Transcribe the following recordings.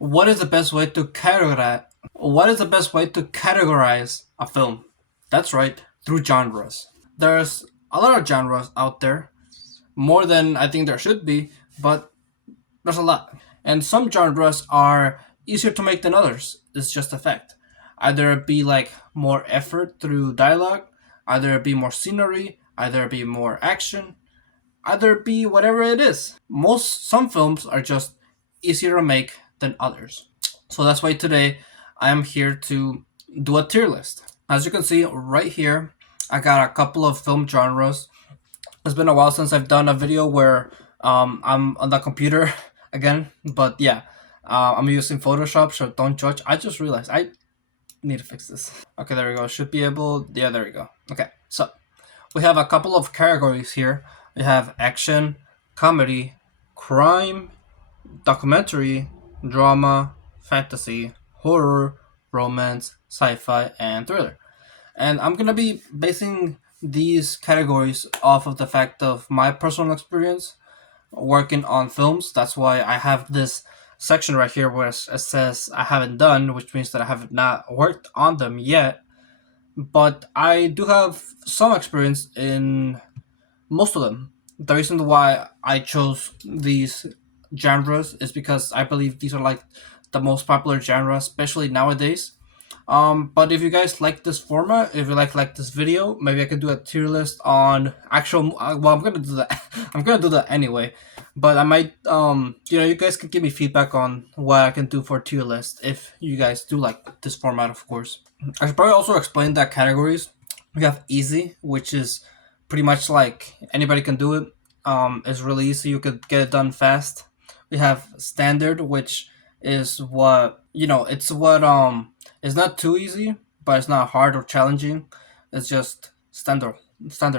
What is the best way to categorize? What is the best way to categorize a film? That's right, through genres. There's a lot of genres out there, more than I think there should be, but there's a lot. And some genres are easier to make than others. It's just a fact. Either it be like more effort through dialogue, either it be more scenery, either it be more action, either it be whatever it is. Some films are just easier to make than others. So that's why today I am here to do a tier list. As you can see right here, I got a couple of film genres. It's been a while since I've done a video where I'm on the computer again, but yeah, I'm using Photoshop, so don't judge. I just realized I need to fix this. Okay, there we go. Should be able. Yeah, there we go. Okay, so we have a couple of categories here. We have action, comedy, crime, documentary, drama, fantasy, horror, romance, sci-fi, and thriller. And I'm gonna be basing these categories off of the fact of my personal experience working on films. That's why I have this section right here where it says I haven't done, which means that I have not worked on them yet. But I do have some experience in most of them. The reason why I chose these genres is because I believe these are like the most popular genre, especially nowadays. But if you guys like this format, if you like this video, maybe I could do a tier list on actual. Well, I'm gonna do that. I'm gonna do that anyway. But I might, you guys can give me feedback on what I can do for a tier list if you guys do like this format, of course. I should probably also explain that categories. We have easy, which is pretty much like anybody can do it. It's really easy. You could get it done fast. We have standard, which is what it's what it's not too easy, but it's not hard or challenging. It's just standard,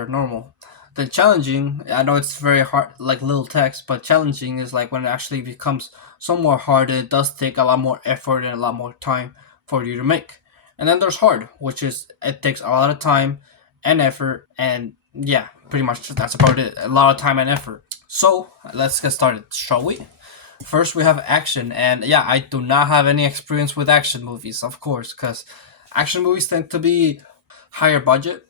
normal. Then challenging, I know it's very hard, like little text, but challenging is like when it actually becomes somewhat hard. It does take a lot more effort and a lot more time for you to make. And then there's hard, which is it takes a lot of time and effort, and yeah, pretty much that's about it. A lot of time and effort. So let's get started, shall we? First, we have action, and yeah, I do not have any experience with action movies, of course, because action movies tend to be higher budget.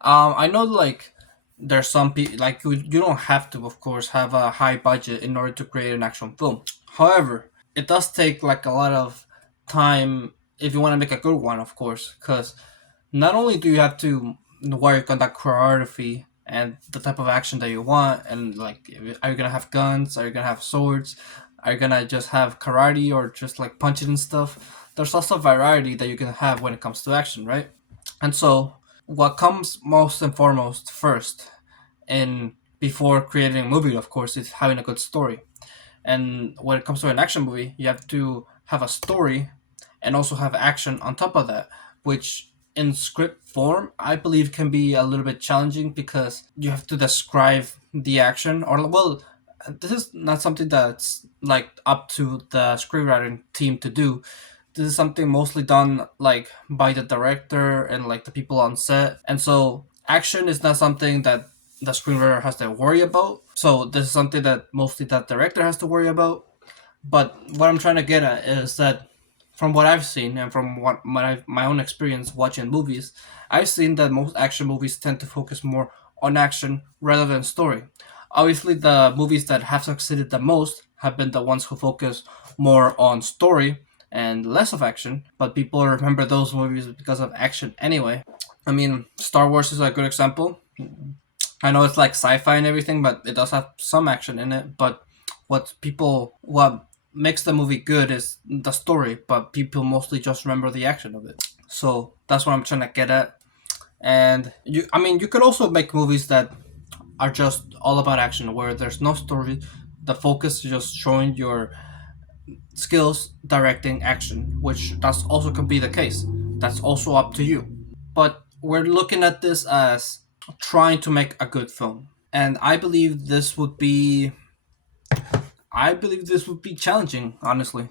I know like there's some people like you don't have to, of course, have a high budget in order to create an action film. However, it does take like a lot of time if you want to make a good one, of course, because not only do you have to work on that choreography and the type of action that you want, and like, are you gonna have guns? Are you gonna have swords? Are you gonna just have karate or just like punching and stuff? There's also variety that you can have when it comes to action, right? And so, what comes most and foremost first, in before creating a movie, of course, is having a good story. And when it comes to an action movie, you have to have a story and also have action on top of that, which in script form I believe can be a little bit challenging because you have to describe the action, or well, this is not something that's like up to the screenwriting team to do. This is something mostly done like by the director and like the people on set, and so action is not something that the screenwriter has to worry about. So this is something that mostly that director has to worry about. But what I'm trying to get at is that from what I've seen and from what my own experience watching movies, I've seen that most action movies tend to focus more on action rather than story. Obviously, the movies that have succeeded the most have been the ones who focus more on story and less of action, but people remember those movies because of action anyway. I mean, Star Wars is a good example. I know it's like sci-fi and everything, but it does have some action in it. But what makes the movie good is the story, but people mostly just remember the action of it. So that's what I'm trying to get at. And you could also make movies that are just all about action, where there's no story. The focus is just showing your skills directing action, which that's also can be the case. That's also up to you. But we're looking at this as trying to make a good film, and I believe this would be challenging, honestly.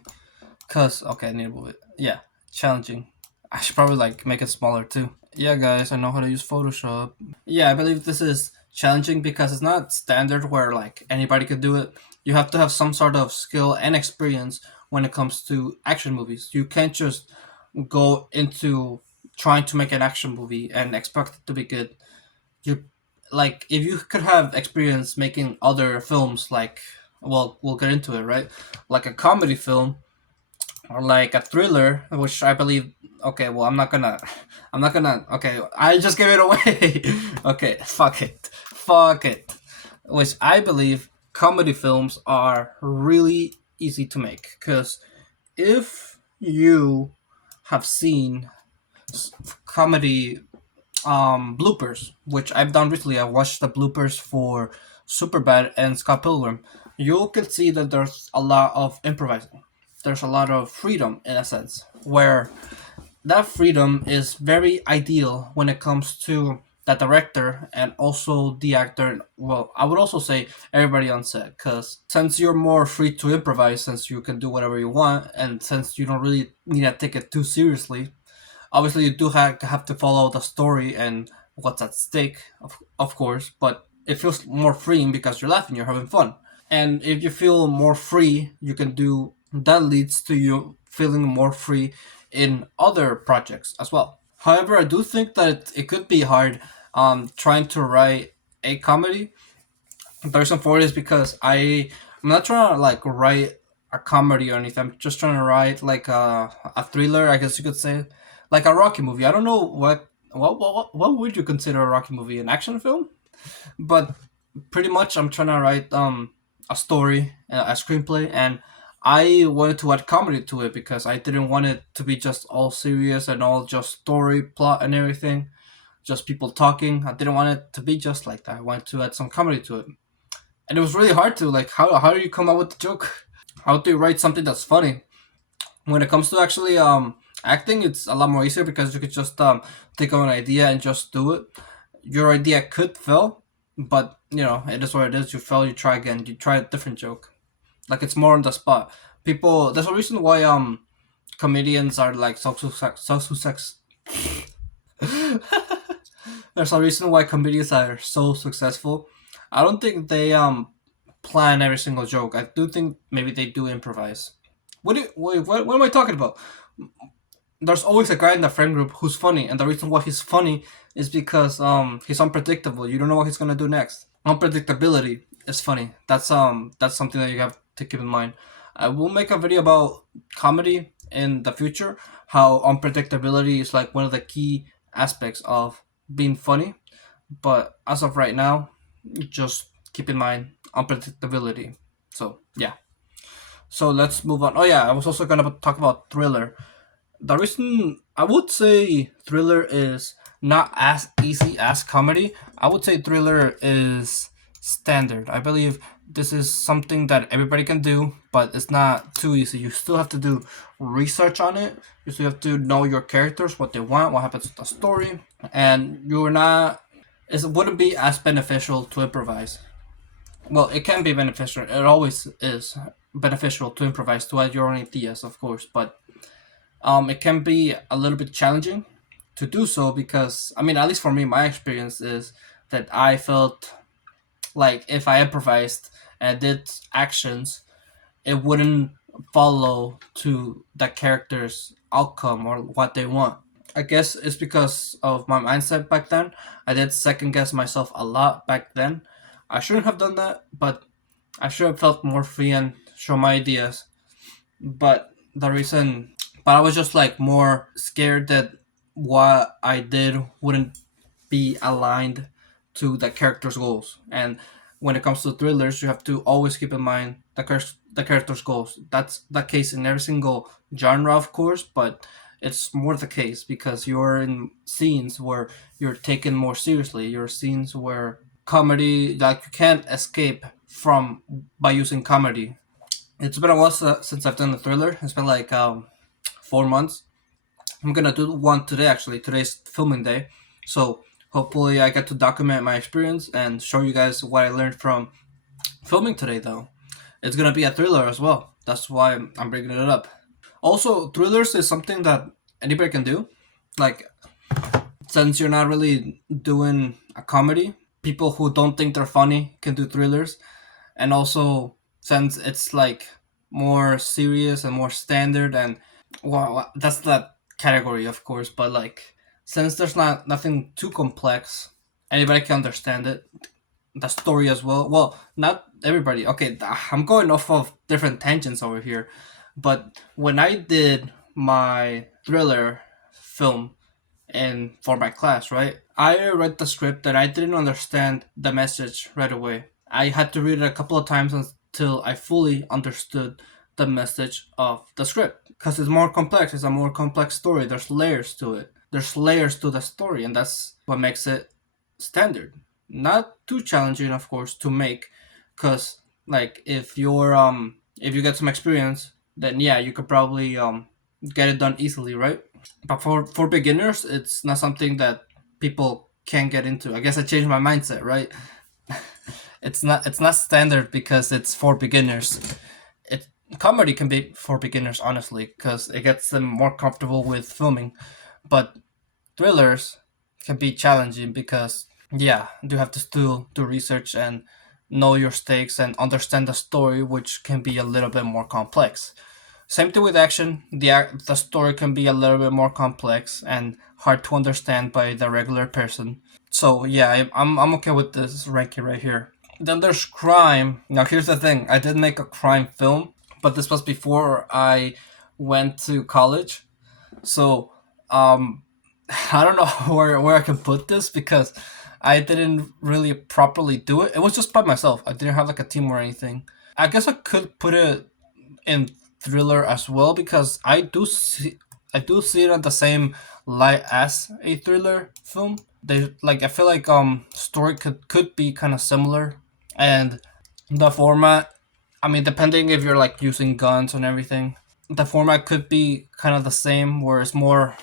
Cause okay, I need to move it. Yeah, challenging. I should probably like make it smaller too. Yeah, guys, I know how to use Photoshop. Yeah, I believe this is challenging because it's not standard where like anybody could do it. You have to have some sort of skill and experience when it comes to action movies. You can't just go into trying to make an action movie and expect it to be good. You like if you could have experience making other films like, well, we'll get into it, right? Like a comedy film or like a thriller, which I believe. Okay, well, I'm not gonna. Okay, I just gave it away. Okay, fuck it. Which I believe comedy films are really easy to make because if you have seen comedy bloopers, which I've done recently. I watched the bloopers for Superbad and Scott Pilgrim. You can see that there's a lot of improvising. There's a lot of freedom in a sense, where that freedom is very ideal when it comes to the director and also the actor. Well, I would also say everybody on set, because since you're more free to improvise, since you can do whatever you want, and since you don't really need to take it too seriously, obviously you do have to follow the story and what's at stake, of course, but it feels more freeing because you're laughing, you're having fun. And if you feel more free, you can do that leads to you feeling more free in other projects as well. However, I do think that it could be hard trying to write a comedy. The reason for it is because I'm not trying to like write a comedy or anything. I'm just trying to write like a thriller, I guess you could say, like a Rocky movie. I don't know what would you consider a Rocky movie, an action film? But pretty much, I'm trying to write a story, a screenplay, and I wanted to add comedy to it because I didn't want it to be just all serious and all just story plot and everything, just people talking. I didn't want it to be just like that. I wanted to add some comedy to it, and it was really hard to like. How do you come up with the joke? How do you write something that's funny? When it comes to actually acting, it's a lot more easier because you could just take on an idea and just do it. Your idea could fail, but you know it is what it is. You fail, you try again, you try a different joke. Like it's more on the spot. People, there's a reason why comedians are like so sex. There's a reason why comedians are so successful. I don't think they plan every single joke. I do think maybe they do improvise. What am I talking about? There's always a guy in the friend group who's funny, and the reason why he's funny is because he's unpredictable. You don't know what he's gonna do next. Unpredictability is funny. That's something that you have to keep in mind. I will make a video about comedy in the future. How unpredictability is like one of the key aspects of being funny. But as of right now, just keep in mind unpredictability. So yeah. So let's move on. Oh yeah, I was also gonna talk about thriller. The reason I would say thriller is not as easy as comedy. I would say thriller is standard. I believe this is something that everybody can do, but it's not too easy. You still have to do research on it. You still have to know your characters, what they want, what happens with the story, and you're not. It wouldn't be as beneficial to improvise. Well, it can be beneficial. It always is beneficial to improvise, to add your own ideas, of course, but it can be a little bit challenging to do so because, I mean, at least for me, my experience is that I felt like if I improvised and did actions, it wouldn't follow to the character's outcome or what they want. I guess it's because of my mindset back then. I did second guess myself a lot back then. I shouldn't have done that, but I should have felt more free and show my ideas. But the reason, but I was just like more scared that what I did wouldn't be aligned to the character's goals. And when it comes to thrillers, you have to always keep in mind the character's goals. That's the case in every single genre, of course, but it's more the case because you're in scenes where you're taken more seriously. You're scenes where comedy, like you can't escape from by using comedy. It's been a while since I've done a thriller. It's been like 4 months. I'm gonna do one today. Actually, today's filming day, so hopefully I get to document my experience and show you guys what I learned from filming today. Though it's gonna be a thriller as well. That's why I'm bringing it up. Also, thrillers is something that anybody can do. Like, since you're not really doing a comedy, people who don't think they're funny can do thrillers. And also, since it's like more serious and more standard, and well, that's that category, of course. But like, since there's not nothing too complex, anybody can understand it. The story as well. Well, not everybody. Okay, I'm going off of different tangents over here, but when I did my thriller film and for my class, right? I read the script and I didn't understand the message right away. I had to read it a couple of times until I fully understood the message of the script because it's more complex. It's a more complex story. There's layers to it. There's layers to the story, and that's what makes it standard. Not too challenging, of course, to make, because like if you get some experience, then yeah, you could probably get it done easily, right? But for beginners, it's not something that people can get into. I guess I changed my mindset, right? It's not standard because it's for beginners. It Comedy can be for beginners, honestly, because it gets them more comfortable with filming. But thrillers can be challenging because yeah, you have to still do research and know your stakes and understand the story, which can be a little bit more complex. Same thing with action. The story can be a little bit more complex and hard to understand by the regular person. So yeah, I'm okay with this ranking right here. Then there's crime. Now here's the thing: I did make a crime film, but this was before I went to college. So um, I don't know where I can put this because I didn't really properly do it. It was just by myself. I didn't have like a team or anything. I guess I could put it in thriller as well because I do see it on the same light as a thriller film. They like I feel like story could be kind of similar, and the format. I mean, depending if you're like using guns and everything, the format could be kind of the same, where it's more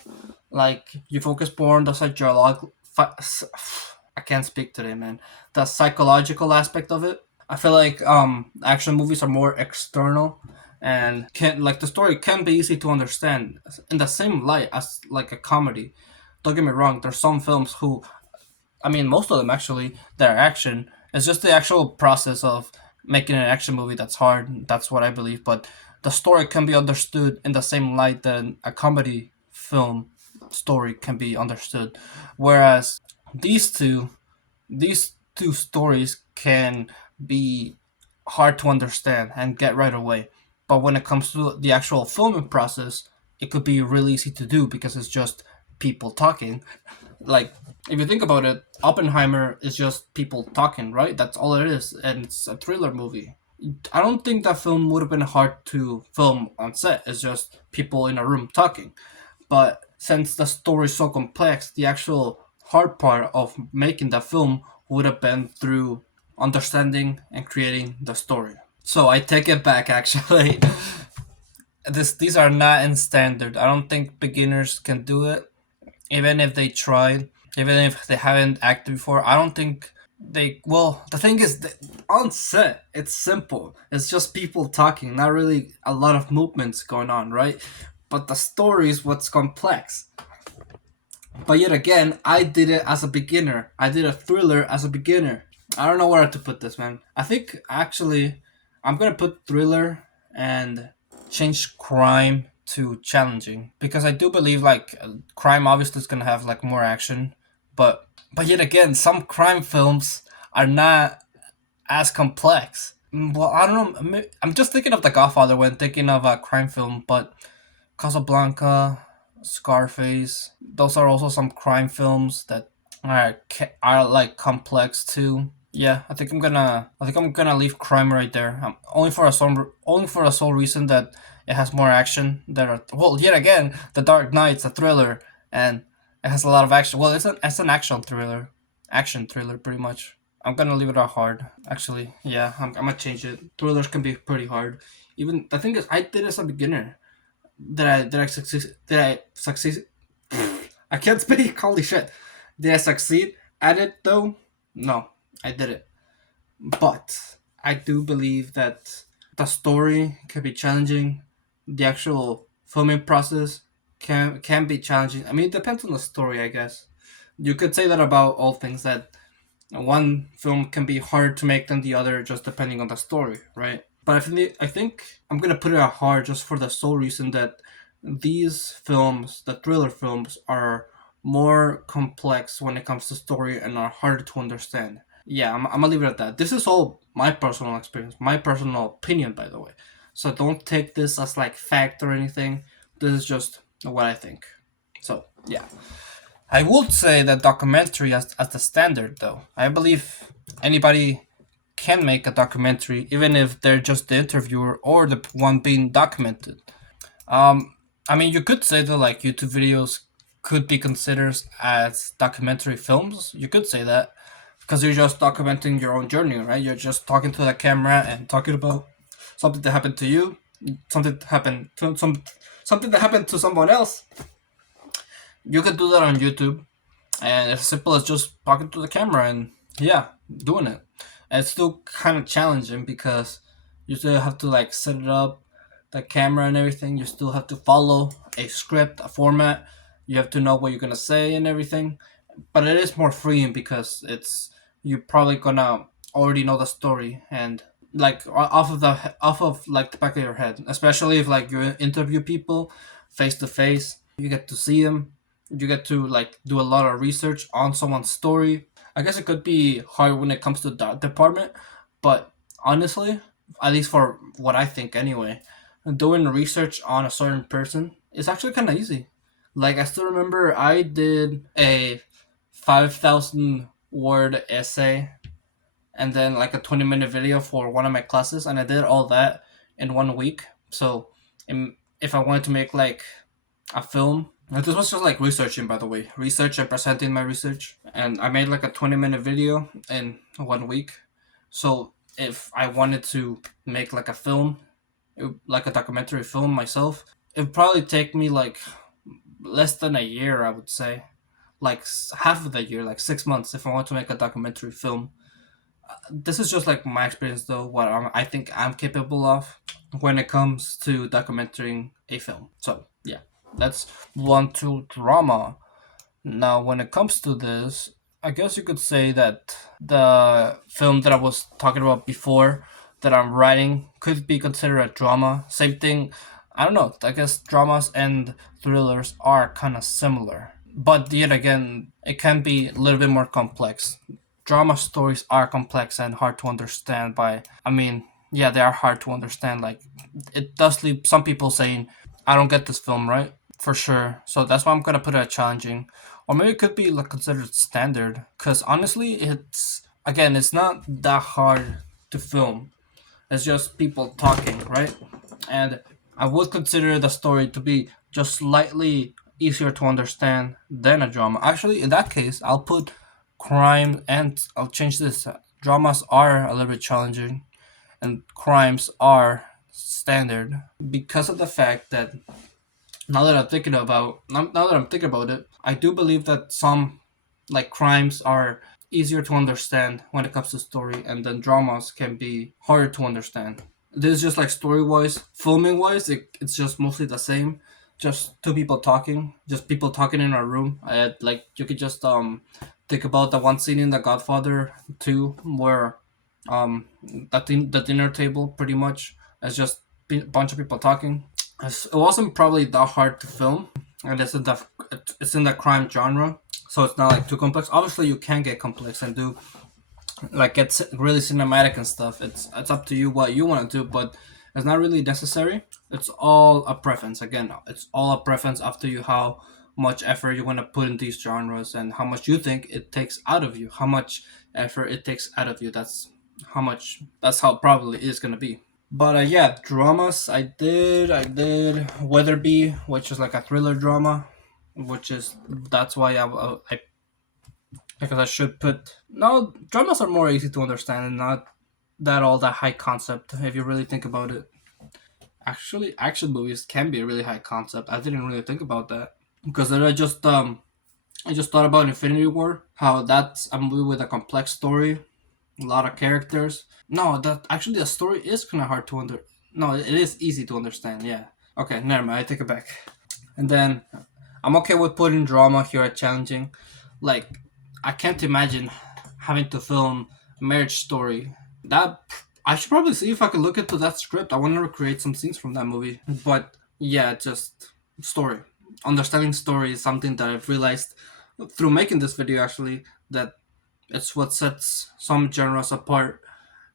like you focus more on the psychological. I can't speak today, man. The psychological aspect of it. I feel like action movies are more external and can like the story can be easy to understand in the same light as like a comedy. Don't get me wrong. There's some films who I mean, most of them actually that are action. It's just the actual process of making an action movie that's hard. That's what I believe. But the story can be understood in the same light that a comedy film story can be understood. Whereas these two, these two stories can be hard to understand and get right away. But when it comes to the actual filming process, it could be really easy to do because it's just people talking. Like if you think about it, Oppenheimer is just people talking, right? That's all it is, and it's a thriller movie. I don't think that film would have been hard to film on set. It's just people in a room talking. But since the story is so complex, the actual hard part of making the film would have been through understanding and creating the story. So I take it back actually. These are not in standard. I don't think beginners can do it even if they tried, even if they haven't acted before. I don't think they. Well, the thing is, on set, it's simple. It's just people talking, not really a lot of movements going on, right? But the story is what's complex. But yet again, I did it as a beginner. I did a thriller as a beginner. I don't know where to put this, man. I think actually, I'm gonna put thriller and change crime to challenging because I do believe like crime obviously is gonna have like more action, but yet again, some crime films are not as complex. Well, I don't know. I'm just thinking of The Godfather when thinking of a crime film, but Casablanca, Scarface, those are also some crime films that are like complex too. Yeah, I think I'm gonna leave crime right there. Only for a sole reason that it has more action. Well, yet again, The Dark Knight's a thriller and it has a lot of action. Well, it's an action thriller pretty much. I'm gonna leave it out hard. Actually, yeah, I'm gonna change it. Thrillers can be pretty hard. Even the thing is, I did it as a beginner. Did I succeed? Did I succeed? I can't speak. Holy shit! Did I succeed at it though? No, I didn't. But I do believe that the story can be challenging. The actual filming process can be challenging. I mean, it depends on the story, I guess. You could say that about all things that one film can be harder to make than the other, just depending on the story, right? But I think I'm gonna put it at hard just for the sole reason that these films, the thriller films, are more complex when it comes to story and are harder to understand. Yeah, I'm gonna leave it at that. This is all my personal experience, my personal opinion, by the way. So don't take this as like fact or anything. This is just what I think. So yeah, I would say that documentary as the standard, though. I believe anybody can make a documentary, even if they're just the interviewer or the one being documented. Um, I mean, you could say that like YouTube videos could be considered as documentary films. You could say that because you're just documenting your own journey, right? You're just talking to the camera and talking about something that happened to you, something that happened to something that happened to someone else. You could do that on YouTube, and it's simple as just talking to the camera and yeah, doing it. And it's still kind of challenging because you still have to like set it up, the camera and everything. You still have to follow a script, a format. You have to know what you're gonna say and everything. But it is more freeing because it's you're probably gonna already know the story and like off of like the back of your head. Especially if like you interview people face to face, you get to see them. You get to like do a lot of research on someone's story. I guess it could be hard when it comes to that department, but honestly, at least for what I think anyway, doing research on a certain person is actually kind of easy. Like I still remember I did a 5,000 word essay and then like a 20-minute video for one of my classes, and I did all that in 1 week. So if I wanted to make like a film, and this was just like researching, by the way, research and presenting my research, and I made like a 20-minute video in 1 week. So if I wanted to make like a film, like a documentary film myself, it would probably take me like less than a year, I would say, like half of the year, like 6 months, if I want to make a documentary film. This is just like my experience, though, what I think I'm capable of when it comes to documenting a film. So yeah, that's one to drama. Now, when it comes to this, I guess you could say that the film that I was talking about before that I'm writing could be considered a drama. Same thing. I don't know. I guess dramas and thrillers are kind of similar, but yet again, it can be a little bit more complex. Drama stories are complex and hard to understand. By I mean, yeah, they are hard to understand. Like it does leave some people saying, "I don't get this film," right? For sure. So that's why I'm gonna put it at challenging, or maybe it could be like considered standard. Cause honestly, it's again, it's not that hard to film. It's just people talking, right? And I would consider the story to be just slightly easier to understand than a drama. Actually, in that case, I'll put crime and I'll change this. Dramas are a little bit challenging, and crimes are standard because of the fact that now that I'm thinking about it, I do believe that some like crimes are easier to understand when it comes to story, and then dramas can be harder to understand. This is just like story wise, filming wise, it's just mostly the same. Just two people talking, just people talking in a room. Like you could just think about the one scene in The Godfather 2 where the dinner table pretty much is just a bunch of people talking. It wasn't probably that hard to film, and it's in the crime genre, so it's not like too complex. Obviously, you can get complex and do like get really cinematic and stuff. It's up to you what you want to do, but it's not really necessary. It's all a preference. Again, it's all a preference up to you how much effort you want to put in these genres and how much you think it takes out of you. How much effort it takes out of you. That's how probably it is gonna be. But yeah, dramas. I did Weatherby, which is like a thriller drama, which is that's why I because I should put no dramas are more easy to understand and not that all that high concept if you really think about it. Actually, action movies can be a really high concept. I didn't really think about that because then I just thought about Infinity War, how that's a movie with a complex story, a lot of characters. No, that actually the story is kind of hard to under. No, it is easy to understand. Yeah. Okay, never mind. I take it back. And then I'm okay with putting drama here at challenging. Like I can't imagine having to film Marriage Story. That I should probably see if I could look into that script. I want to recreate some scenes from that movie. But yeah, just story. Understanding story is something that I've realized through making this video actually, that it's what sets some genres apart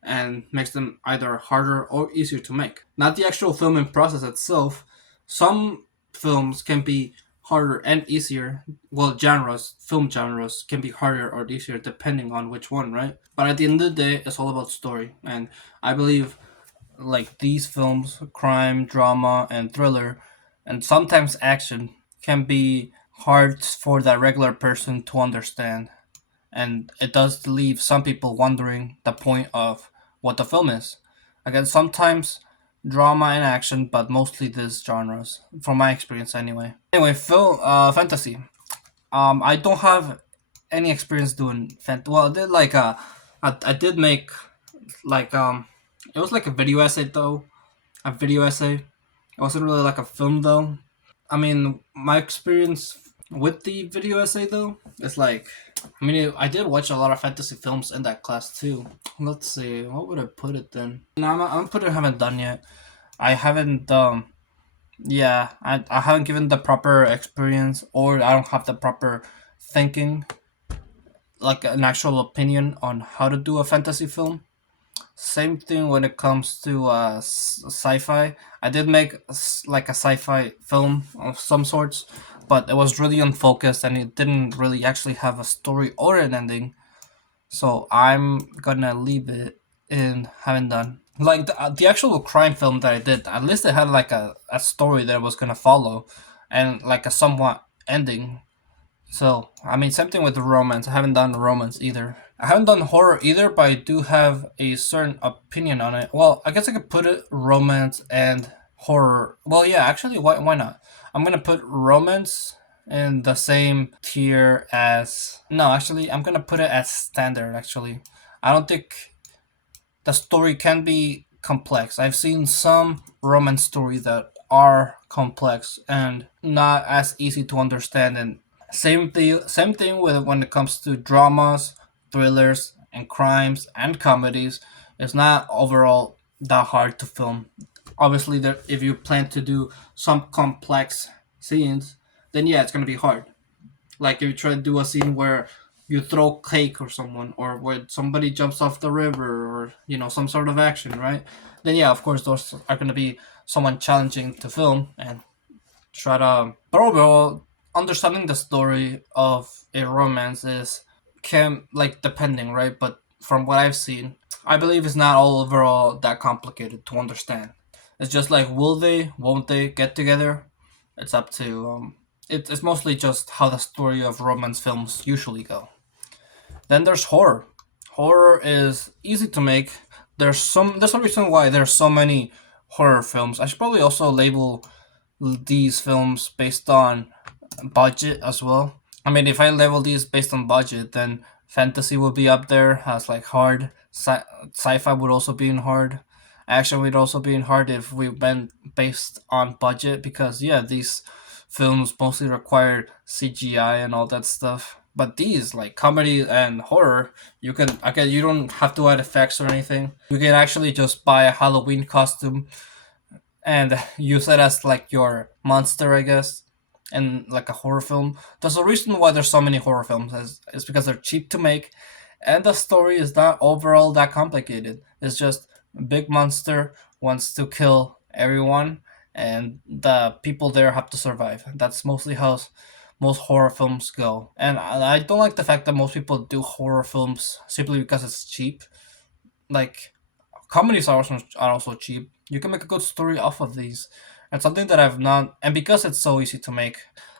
and makes them either harder or easier to make. Not the actual filming process itself. Some films can be harder and easier. Well, film genres can be harder or easier depending on which one, right? But at the end of the day, it's all about story. And I believe like these films, crime, drama, and thriller, and sometimes action, can be hard for the regular person to understand, and it does leave some people wondering the point of what the film is. Again, sometimes drama and action, but mostly these genres, from my experience anyway. Anyway, fantasy. I don't have any experience doing Well, I did I did make like it was like a video essay though, a video essay. It wasn't really like a film though. I mean, my experience with the video essay though is like, I mean, I did watch a lot of fantasy films in that class too. Let's see, what would I put it then? No, I'm put it. Haven't done yet. I haven't. Yeah, I haven't given the proper experience, or I don't have the proper thinking, like an actual opinion on how to do a fantasy film. Same thing when it comes to sci-fi. I did make like a sci-fi film of some sorts, but it was really unfocused and it didn't really actually have a story or an ending. So I'm gonna leave it in haven't done. Like the actual crime film that I did, at least it had like a story that I was gonna follow, and like a somewhat ending. So, I mean, same thing with the romance. I haven't done romance either. I haven't done horror either, but I do have a certain opinion on it. Well, I guess I could put it romance and horror. Well, yeah, actually, why not? I'm gonna put romance in the same tier as. No, actually, I'm gonna put it as standard, actually. I don't think the story can be complex. I've seen some romance stories that are complex and not as easy to understand, and same thing with when it comes to dramas, thrillers, and crimes and comedies. It's not overall that hard to film. Obviously, there if you plan to do some complex scenes, then yeah, it's gonna be hard. Like if you try to do a scene where you throw cake or someone, or where somebody jumps off the river, or some sort of action, right? Then yeah, of course, those are gonna be somewhat challenging to film and try to. But overall, understanding the story of a romance is can like depending, right? But from what I've seen, I believe it's not all overall that complicated to understand. It's just like, will they, won't they get together? It's up to it's mostly just how the story of romance films usually go. Then there's horror. Horror is easy to make. There's a reason why there's so many horror films. I should probably also label these films based on budget as well. I mean, if I level these based on budget, then fantasy would be up there as like hard. Sci-fi would also be in hard. Action would also be in hard if we went based on budget, because yeah, these films mostly require CGI and all that stuff. But these, like comedy and horror, you can again, you don't have to add effects or anything. You can actually just buy a Halloween costume and use it as like your monster, I guess, and like a horror film. There's a reason why there's so many horror films. Is because they're cheap to make, and the story is not overall that complicated. It's just a big monster wants to kill everyone, and the people there have to survive. That's mostly how most horror films go. And I don't like the fact that most people do horror films simply because it's cheap. Like comedies are also cheap. You can make a good story off of these. And something that I've not, and because it's so easy to make,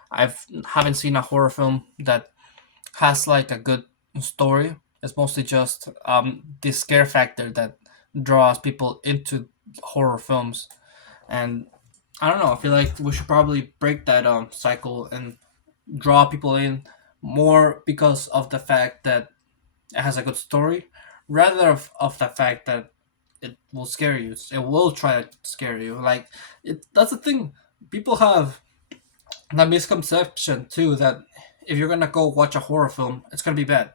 I've haven't seen a horror film that has like a good story. It's mostly just the scare factor that draws people into horror films. And I don't know. I feel like we should probably break that cycle and draw people in more because of the fact that it has a good story, rather of the fact that it will scare you. It will try to scare you. Like that's the thing. People have that misconception too that if you're gonna go watch a horror film, it's gonna be bad.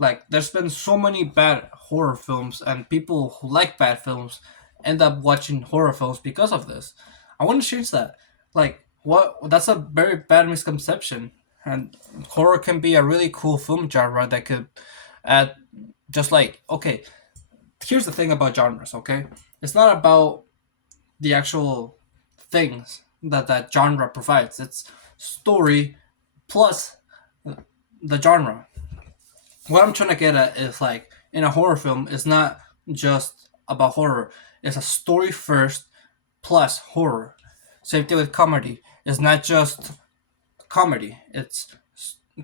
Like, there's been so many bad horror films, and people who like bad films end up watching horror films because of this. I want to change that. Like, what? That's a very bad misconception. And horror can be a really cool film genre that could add, just like, okay, here's the thing about genres, okay? It's not about the actual things that that genre provides. It's story plus the genre. What I'm trying to get at is, like, in a horror film, it's not just about horror. It's a story first plus horror. Same thing with comedy. It's not just comedy. It's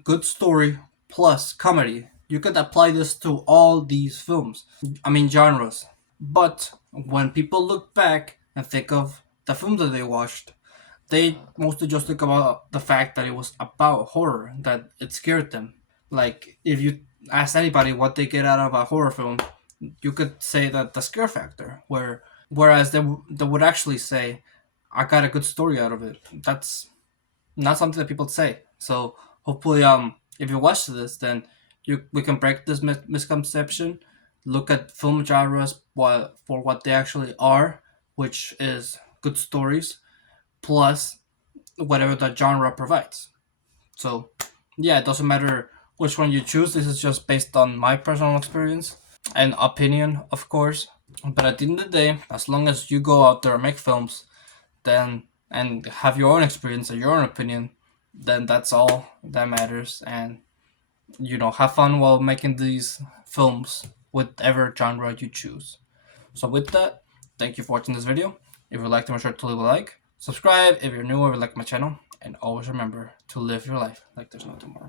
good story plus comedy. You could apply this to all these films. I mean genres. But when people look back and think of the film that they watched, they mostly just think about the fact that it was about horror, that it scared them. Like, if you ask anybody what they get out of a horror film, you could say that the scare factor, whereas they would actually say, I got a good story out of it. That's not something that people say. So hopefully, if you watch this, then we can break this misconception. Look at film genres for what they actually are, which is good stories plus whatever that genre provides. So yeah, it doesn't matter which one you choose. This is just based on my personal experience and opinion, of course. But at the end of the day, as long as you go out there and make films, then and have your own experience and your own opinion, then that's all that matters. And have fun while making these films, whatever genre you choose. So with that, thank you for watching this video. If you liked it, make sure to leave a like, subscribe if you're new or like my channel, and always remember to live your life like there's no tomorrow.